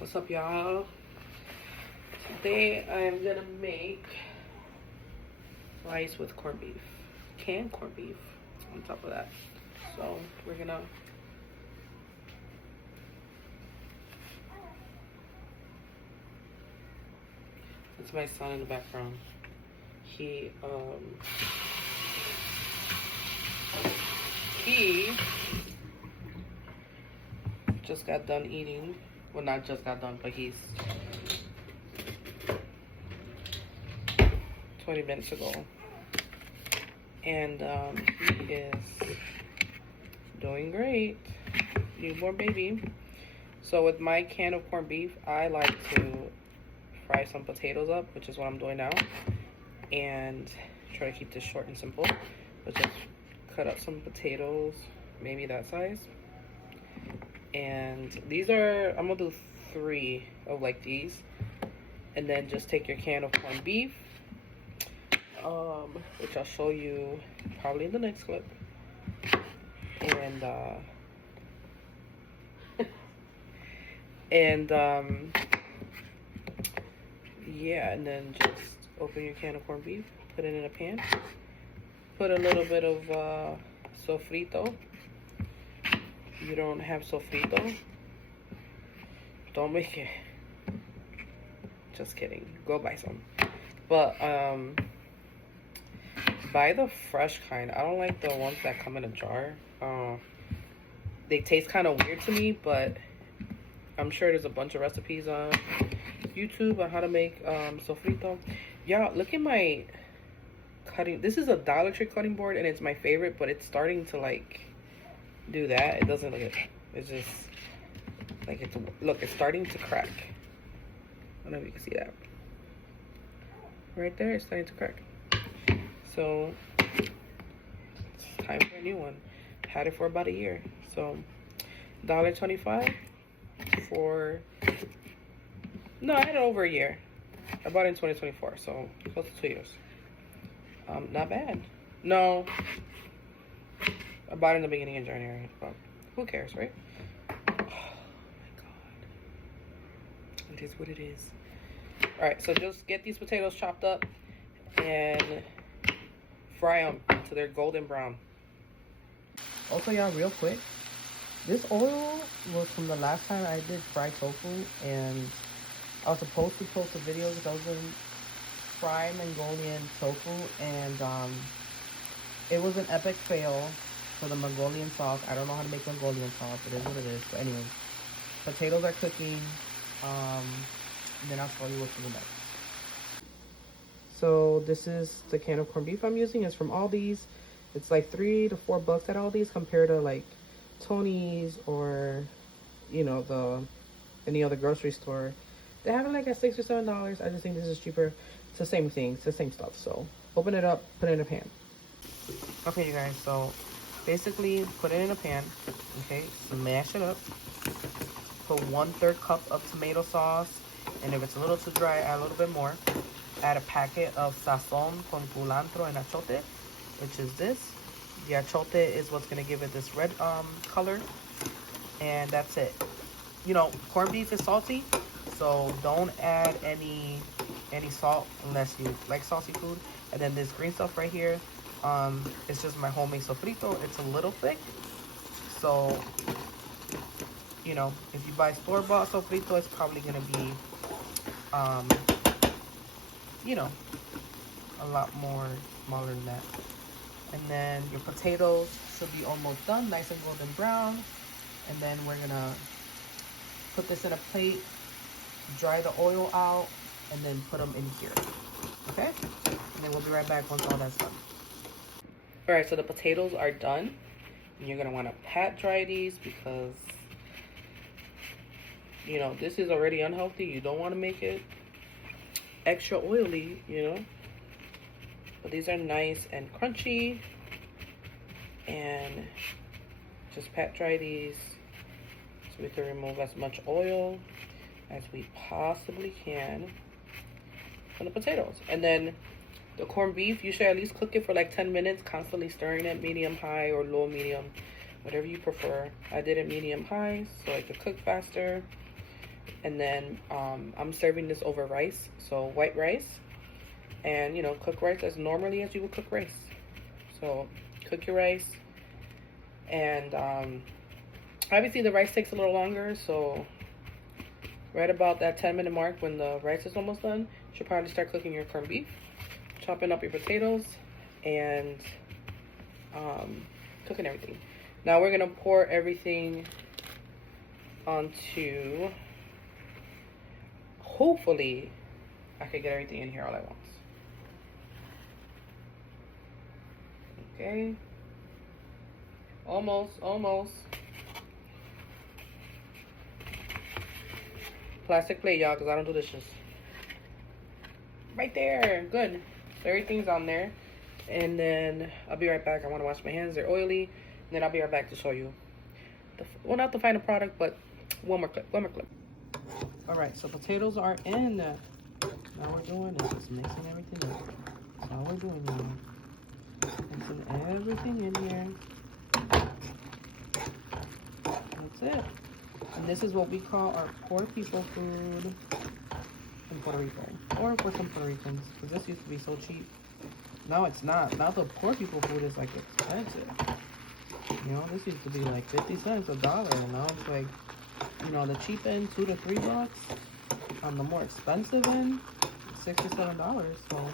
What's up, y'all? Today I'm gonna make rice with corned beef, canned corned beef on top of that. So we're gonna that's my son in the background. He just got done eating. Well, not just got done, but he's 20 minutes ago. And he is doing great. Newborn baby. So with my can of corned beef, I like to fry some potatoes up, which is what I'm doing now. And try to keep this short and simple. But just cut up some potatoes, maybe that size. And these are, I'm gonna do 3 of like these. And then just take your can of corned beef, which I'll show you probably in the next clip. And yeah, and then just open your can of corned beef, put it in a pan, put a little bit of sofrito. If you don't have sofrito, don't make it. Just kidding, go buy some. But buy the fresh kind. I don't like the ones that come in a jar. They taste kind of weird to me, but I'm sure there's a bunch of recipes on YouTube on how to make sofrito. Y'all, look at my cutting. This is a Dollar Tree cutting board, and it's my favorite, but it's starting to like do that. It doesn't look. It's just like it's. Look, it's starting to crack. I don't know if you can see that. Right there, it's starting to crack. So it's time for a new one. Had it for about a year. So $1.25 for. No, I had it over a year. I bought it in 2024, so close to 2 years. Not bad. No, I bought it in the beginning of January, but who cares, right? Oh my god, it is what it is. All right, so just get these potatoes chopped up and fry them until they're golden brown. Also, y'all, real quick, this oil was from the last time I did fried tofu, and I was supposed to post a video because I was doing fried Mongolian tofu, and it was an epic fail for the Mongolian sauce. I don't know how to make Mongolian sauce. It is what it is. But anyway, potatoes are cooking. Then I'll show you what's in the next. So this is the can of corned beef I'm using. It's from Aldi's. It's like $3 to $4 at Aldi's compared to like Tony's or, you know, any other grocery store. They have it like at $6 or $7. I just think this is cheaper. It's the same thing. It's the same stuff. So open it up, put it in a pan. Okay, you guys. So basically, put it in a pan. Okay, smash it up. Put 1/3 cup of tomato sauce, and if it's a little too dry, add a little bit more. Add a packet of sazon con culantro and achote, which is this. The achote is what's gonna give it this red color, and that's it. You know, corned beef is salty, so don't add any salt unless you like salty food. And then this green stuff right here, it's just my homemade sofrito. It's a little thick, so you know, if you buy store-bought sofrito, it's probably gonna be you know, a lot more smaller than that. And then your potatoes should be almost done, nice and golden brown. And then we're gonna put this in a plate, dry the oil out, and then put them in here. Okay? And then we'll be right back once all that's done. All right, so the potatoes are done. And you're gonna wanna pat dry these because, you know, this is already unhealthy. You don't wanna make it extra oily, you know. But these are nice and crunchy. And just pat dry these so we can remove as much oil as we possibly can from the potatoes. And then the corned beef, you should at least cook it for like 10 minutes, constantly stirring it, medium high or low medium, whatever you prefer. I did it medium high so I could cook faster. And then I'm serving this over rice, so white rice. And, you know, cook rice as normally as you would cook rice. So cook your rice. And obviously the rice takes a little longer, so right about that 10-minute mark when the rice is almost done, you should probably start cooking your corned beef, chopping up your potatoes, and cooking everything. Now we're gonna pour everything onto, hopefully I can get everything in here all at once. Okay. Almost. Plastic plate, y'all, because I don't do dishes. Right there. Good. So everything's on there. And then I'll be right back. I want to wash my hands. They're oily. And then I'll be right back to show you. Well, not the final product, but one more clip. All right, so potatoes are in. Now we're doing is just mixing everything up. That's all we're doing now. Mixing everything in here. That's it. And this is what we call our poor people food in Puerto Rico. Or for some Puerto Ricans, because this used to be so cheap. Now it's not. Now the poor people food is like expensive. You know, this used to be like 50 cents, $1. Now it's like, you know, the cheap end, $2 to $3. On the more expensive end, $6 to $7. So,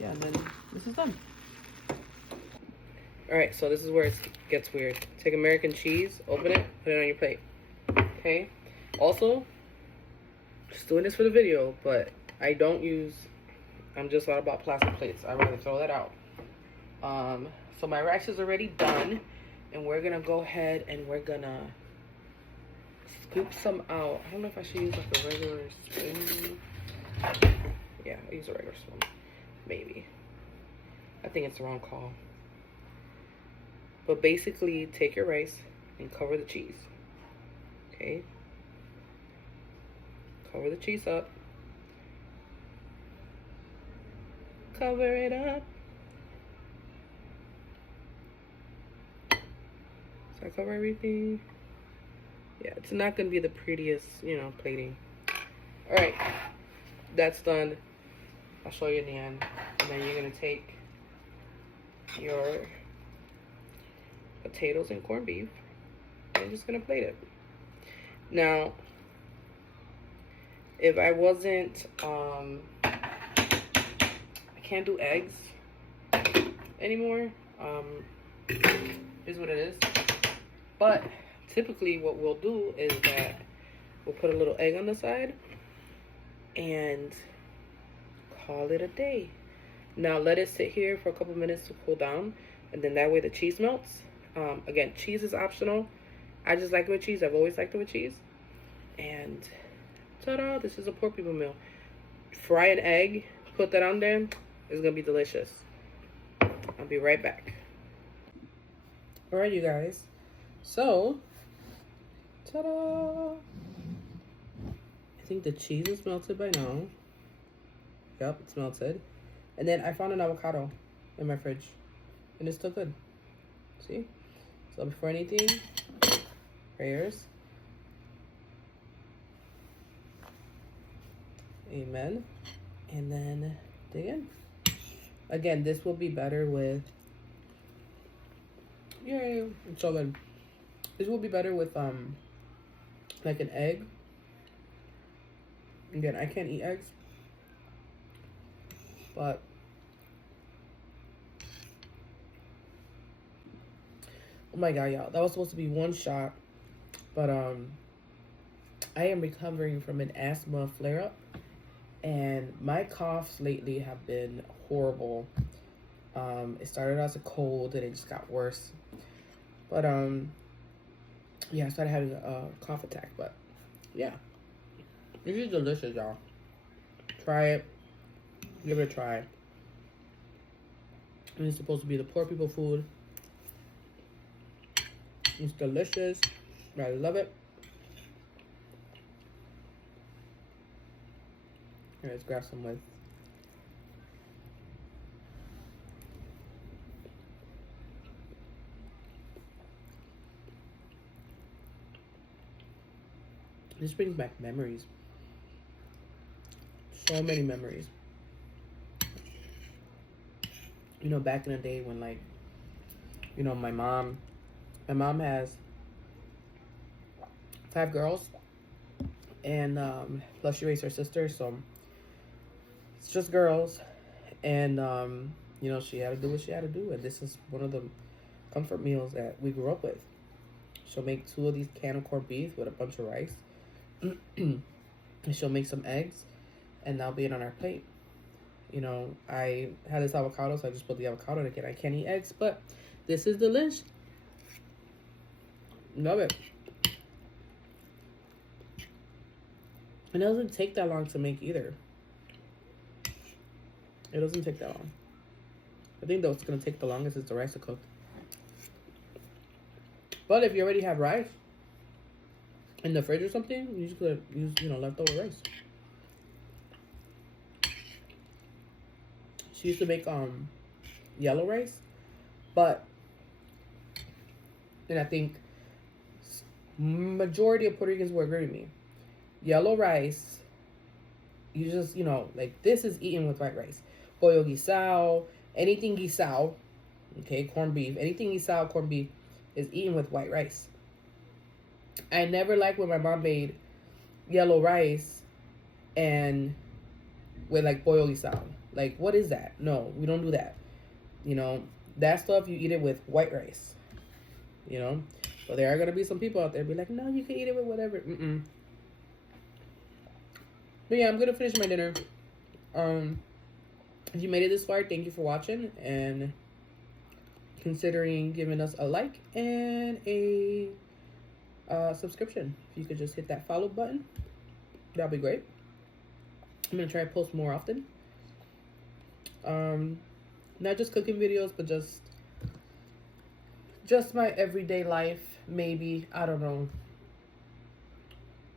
yeah, and then this is done. Alright, so this is where it gets weird. Take American cheese, open it, put it on your plate. Okay? Also, just doing this for the video, but I'm just all about plastic plates. I'd rather throw that out. So my rice is already done, and we're gonna go ahead and we're gonna scoop some out. I don't know if I should use like a regular spoon. Yeah, I'll use a regular spoon. Maybe. I think it's the wrong call. But basically, take your rice and cover the cheese. Okay? Cover the cheese up. Cover it up. So I cover everything. Yeah, it's not going to be the prettiest, you know, plating. Alright. That's done. I'll show you in the end. And then you're going to take your potatoes and corned beef. I'm just gonna plate it. Now, if I wasn't, I can't do eggs anymore. Is what it is. But typically, what we'll do is that we'll put a little egg on the side and call it a day. Now let it sit here for a couple minutes to cool down, and then that way the cheese melts. Again, cheese is optional. I just like it with cheese. I've always liked it with cheese. And ta-da, this is a poor people meal. Fry an egg, put that on there. It's gonna be delicious. I'll be right back. All right, you guys. So, ta-da! I think the cheese is melted by now. Yep, it's melted. And then I found an avocado in my fridge, and it's still good. See? So before anything, prayers. Amen. And then dig in. Again, this will be better with, yay, it's so good. This will be better with like an egg. Again, I can't eat eggs, but oh my god, y'all, that was supposed to be one shot, but I am recovering from an asthma flare-up, and my coughs lately have been horrible. It started as a cold and it just got worse, but yeah, I started having a cough attack. But yeah, this is delicious, y'all. Try it, give it a try. And it's supposed to be the poor people food. It's delicious. I love it. Here, let's grab some with. This brings back memories. So many memories. You know, back in the day when, like, you know, my mom has 5 girls, and plus she raised her sister, so it's just girls. And you know, she had to do what she had to do, and this is one of the comfort meals that we grew up with. She'll make 2 of these can of corned beef with a bunch of rice. And she'll make some eggs, and that'll be it on our plate. You know, I had this avocado, so I just put the avocado in again. I can't eat eggs, but this is delish. Love it. It doesn't take that long to make either. It doesn't take that long. I think what's going to take the longest is the rice to cook. But if you already have rice in the fridge or something, you just could use, you know, leftover rice. She used to make yellow rice, but and I think majority of Puerto Ricans will agree with me. Yellow rice, you just, you know, like, this is eaten with white rice. Pollo guisado, anything guisado, okay, corned beef, anything guisado, corned beef is eaten with white rice. I never liked when my mom made yellow rice and with, like, pollo guisado. Like, what is that? No, we don't do that. You know, that stuff, you eat it with white rice. You know? But there are going to be some people out there be like, no, you can eat it with whatever. Mm-mm. But yeah, I'm going to finish my dinner. If you made it this far, thank you for watching. And considering giving us a like and a subscription. If you could just hit that follow button, that'd be great. I'm going to try to post more often. Not just cooking videos, but just my everyday life, maybe. I don't know.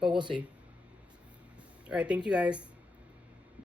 But we'll see. All right, thank you guys.